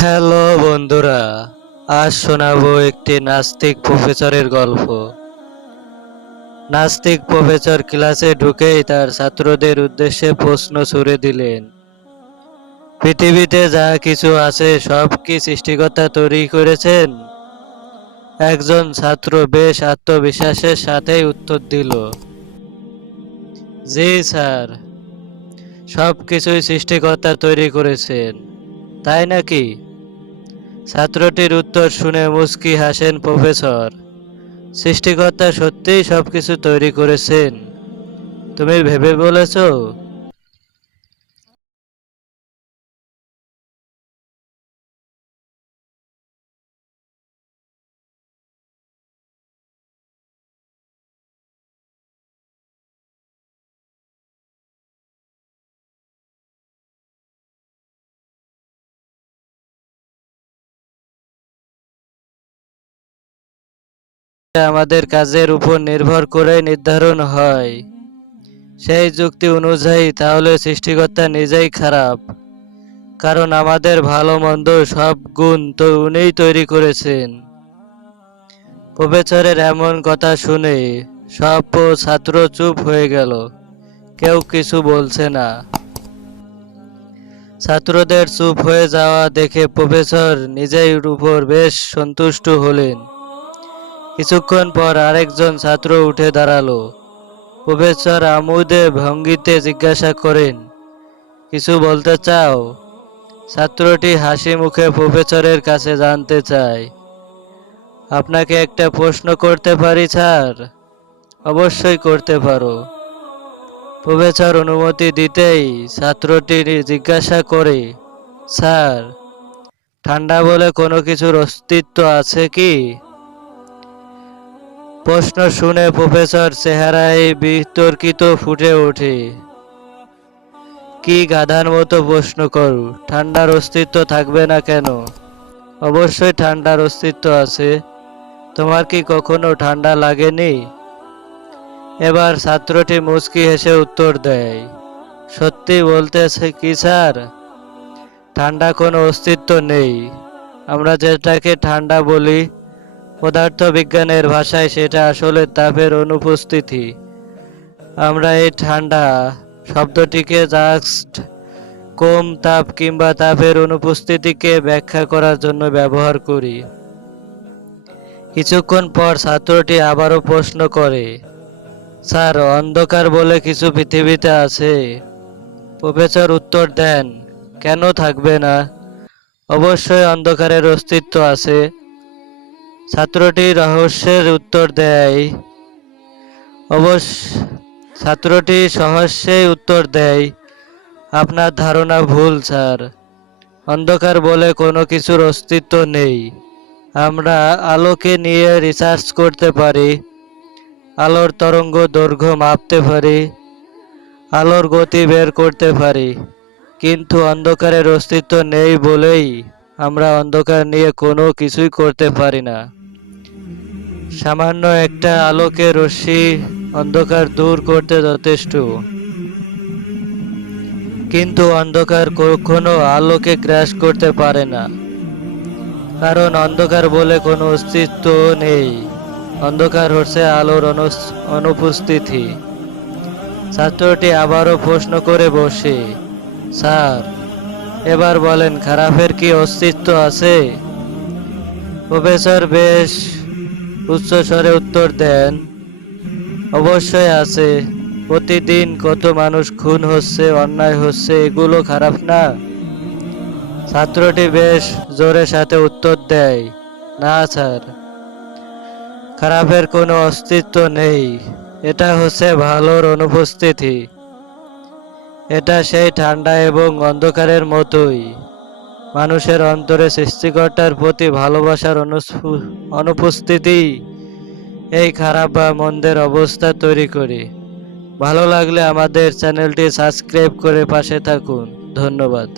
Hello বন্ধুরা, আজ শোনাবো একটি নাস্তিক প্রফেসরের গল্প। নাস্তিক প্রফেসর ক্লাসে ঢুকেই তার ছাত্রদের উদ্দেশ্যে প্রশ্ন ছুড়ে দিলেন। পৃথিবীতে যা কিছু আছে, সব কি সৃষ্টিকর্তা তৈরি করেছেন? একজন ছাত্র বেশ আত্মবিশ্বাসের সাথেই উত্তর দিল, জি স্যার, সব কিছুই সৃষ্টিকর্তা তৈরি করেছেন, তাই নাকি? ছাত্রটির উত্তর শুনে মুস্কি হাসেন প্রফেসর। সৃষ্টিকর্তা সত্যিই সবকিছু তৈরি করেছেন। তুমি ভেবে বলেছ? আমাদের কাজের উপর নির্ভর করে নির্ধারণ হয়। সেই যুক্তি অনুযায়ী তাহলে সৃষ্টিকর্তা নিজেই খারাপ। কারণ আমাদের ভালো মন্দ সব গুণ তো উনিই তৈরি করেছেন। প্রফেসরের এমন কথা শুনে সব ছাত্র চুপ হয়ে গেল। কেউ কিছু বলছে না। ছাত্রদের চুপ হয়ে যাওয়া দেখে প্রফেসর নিজের উপর বেশ সন্তুষ্ট হলেন। কিছুক্ষণ পর আরেকজন ছাত্র উঠে দাঁড়াল। প্রফেসর আমুদে ভঙ্গিতে জিজ্ঞাসা করেন, কিছু বলতে চাও? ছাত্রটি হাসি মুখে প্রফেসরের কাছে জানতে চায়, আপনাকে একটা প্রশ্ন করতে পারি, স্যার? অবশ্যই করতে পারো। প্রফেসর অনুমতি দিতেই ছাত্রটি জিজ্ঞাসা করে, স্যার, ঠান্ডা বলে কোনো কিছুর অস্তিত্ব আছে কি? প্রশ্ন শুনে প্রফেসর চেহারায় বিতর্কিত ফুটে ওঠে। কি গাধার মতো প্রশ্ন করু? ঠান্ডার অস্তিত্ব থাকবে না কেন? অবশ্যই ঠান্ডার অস্তিত্ব আছে। তোমার কি কখনো ঠান্ডা লাগেনি? এবার ছাত্রটি মুচকি হেসে উত্তর দেয়, সত্যি বলতেছে কি স্যার? ঠান্ডা কোনো অস্তিত্ব নেই। আমরা যেটাকে ঠান্ডা বলি পদার্থবিজ্ঞানের ভাষায় সেটা আসলে তাপের অনুপস্থিতি। আমরা এই ঠান্ডা শব্দটিকে জাস্ট কম তাপ কিংবা তাপের অনুপস্থিতিকে ব্যাখ্যা করার জন্য ব্যবহার করি। কিছুক্ষণ পর ছাত্রটি আবারও প্রশ্ন করে, স্যার, অন্ধকার বলে কিছু পৃথিবীতে আছে? প্রফেসর উত্তর দেন, কেন থাকবে না? অবশ্যই অন্ধকারের অস্তিত্ব আছে। ছাত্রটি রহস্যের উত্তর দেয়। অবশ্য ছাত্রটি সহস্যেই উত্তর দেয়, আপনার ধারণা ভুল, স্যার। অন্ধকার বলে কোনো কিছুর অস্তিত্ব নেই। আমরা আলোকে নিয়ে রিসার্চ করতে পারি, আলোর তরঙ্গ দৈর্ঘ্য মাপতে পারি, আলোর গতি বের করতে পারি, কিন্তু অন্ধকারের অস্তিত্ব নেই বলেই আমরা অন্ধকার নিয়ে কোনো কিছুই করতে পারি না। সামান্য একটা আলোকে রশ্মি অন্ধকার দূর করতে যথেষ্ট। কিন্তু অন্ধকার কখনো আলোকে গ্রাস করতে পারে না। কারণ অন্ধকার বলে কোনো অস্তিত্ব নেই। অন্ধকার হচ্ছে আলোর অনুপস্থিতি। ছাত্রটি আবারও প্রশ্ন করে বসে, স্যার এবার বলেন, খারাপের কি অস্তিত্ব আছে? প্রফেসর বেশ উচ্চস্বরে উত্তর দেন, অবশ্যই আছে। প্রতিদিন কত মানুষ খুন হচ্ছে, অন্যায় হচ্ছে, এগুলো খারাপ না? ছাত্রটি বেশ জোরের সাথে উত্তর দেয়, না স্যার, খারাপের কোনো অস্তিত্ব নেই। এটা হচ্ছে ভালোর অনুপস্থিতি। এটা সেই ঠান্ডা এবং অন্ধকারের মতোই। মানুষের অন্তরে সৃষ্টিকর্তার প্রতি ভালোবাসার অনুপস্থিতি এই খারাপ বা মন্দের অবস্থা তৈরি করে। ভালো লাগলে আমাদের চ্যানেলটি সাবস্ক্রাইব করে পাশে থাকুন। ধন্যবাদ।